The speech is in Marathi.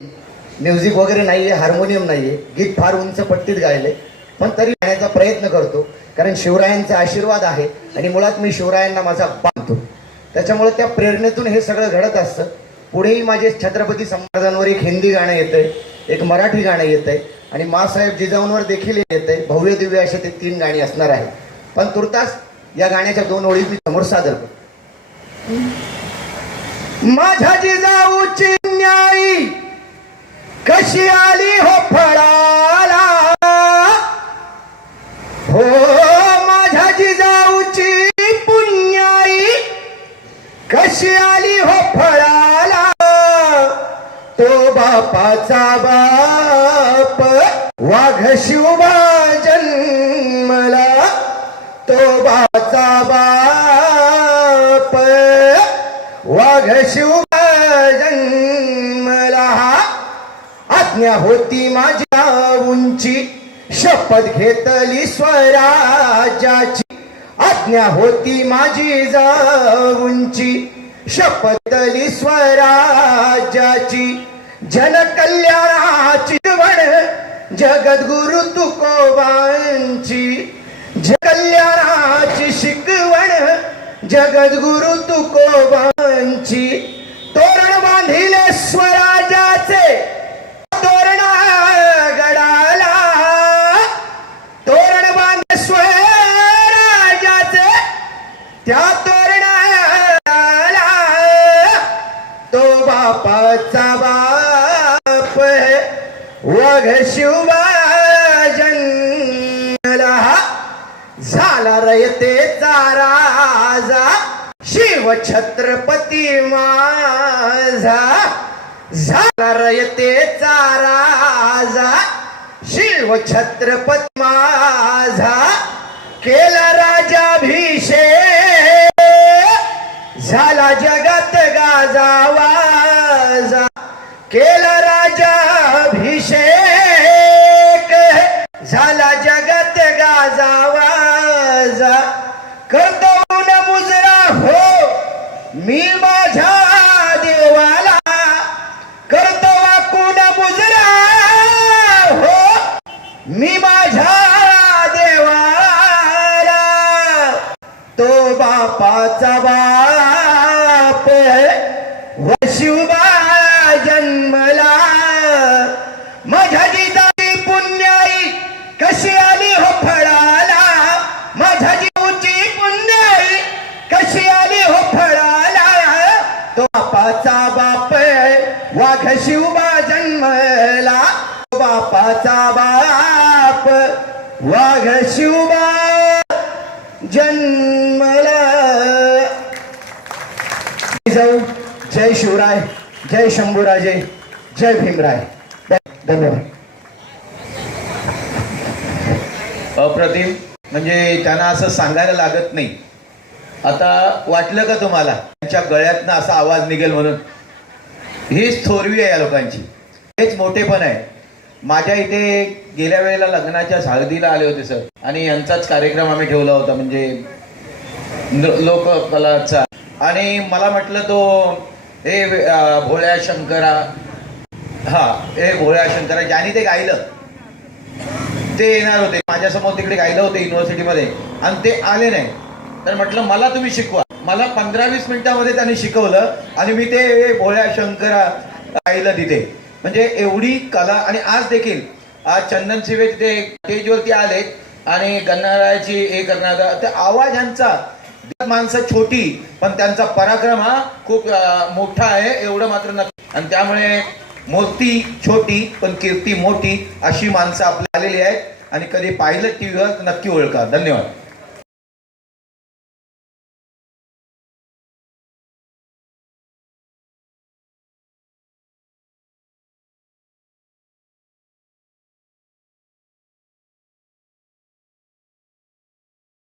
म्युझिक वगैरे नाहीये हार्मोनियम नाहीये गीत फार उंच पट्टीत गायले पण तरी गाण्याचा प्रयत्न करतो कारण शिवरायांचा आशीर्वाद आहे आणि मुळात मी शिवरायांना माझा बांधतो त्याच्यामुळे त्या प्रेरणेतून हे सगळं घडत असतं. पुढेही माझे छत्रपती संवर्धनावर एक हिंदी गाणं येतंय एक मराठी गाणं येतंय आणि मासाहेब जिजाऊंवर देखील येतंय. भव्य दिव्य असे ते तीन गाणी असणार आहेत. पण तुर्तास या गाण्याच्या दोन ओळी मी समोर सादर करतो. माझ्या जिजाऊची न्याय कशी आली हो फळाला? हो माझ्या जिजाऊची पुण्याई. कशी आली हो फळाला? तो बापाचा बाप वाघ शिवबा जन्मला. तो बाचा बाप वाघ शिव आज्ञा होती माझ्या उंची. शपथ घेतली स्वराजाची आज्ञा होती माझी जाऊंची. शपथली स्वराजाची जनकल्याणाची वण जगद्गुरु तुकोबांची. कल्याणाची शिकवण जगद्गुरु तुकोबांची. बापाचा बाप वघ शिवबा जन्मला झाला रयते राजा शिव छत्रपती माझा. झाला रयते राजा शिव छत्रपती माझा. केला राजाभिषेक. झाला जगात राजा केला राजाभिषेक झाला जगत गाजावाजा करतो न मुजरा हो मी माझ्या देवाला. करतो वाकून मुजरा हो मी माझ्या देवाला. तो बापाचा बाप बापाचा बाप वाघ शिवबा जन्मला. बापाचा बाप वाघ शिवबा जन्मला. जाऊ. जय शिवराय जय शंभूराजे जय भीमराय. धन्यवाद. अप्रतिम म्हणजे त्यांना असं सांगायला लागत नाही. आता वाटलं का तुम्हाला? त्यांच्या गळ्यातनं असा आवाज निघेल म्हणून. हीच थोरवी आहे या लोकांची. हेच मोठेपण आहे. माझ्या इथे गेल्या वेळेला लग्नाच्या हळदीला आले होते सर. आणि यांचाच कार्यक्रम आम्ही ठेवला होता म्हणजे नृ- लोककलाचा. आणि मला म्हटलं तो हे भोळ्या शंकरा. हा हे भोळ्या शंकरा ज्याने ते गायलं. ते येणार होते. माझ्यासमोर तिकडे गायलं होते युनिव्हर्सिटीमध्ये आणि ते आले नाही. तर म्हटलं मला तुम्ही शिकवा. मला पंधरा वीस मिनिटामध्ये त्यांनी शिकवलं आणि मी ते भोळ्या शंकरा आईला तिथे म्हणजे एवढी कला आणि आज देखील आज चंदन शिवे तिथे स्टेजवरती आलेत आणि गणरायाची हे करणार तर आवाज यांचा माणसं छोटी पण त्यांचा पराक्रम हा खूप मोठा आहे एवढं मात्र नक्की. आणि त्यामुळे मूर्ती छोटी पण कीर्ती मोठी अशी माणसं आपल्या आलेली आहेत. आणि कधी पाहिलं टीव्हीवर नक्की ओळखा. धन्यवाद.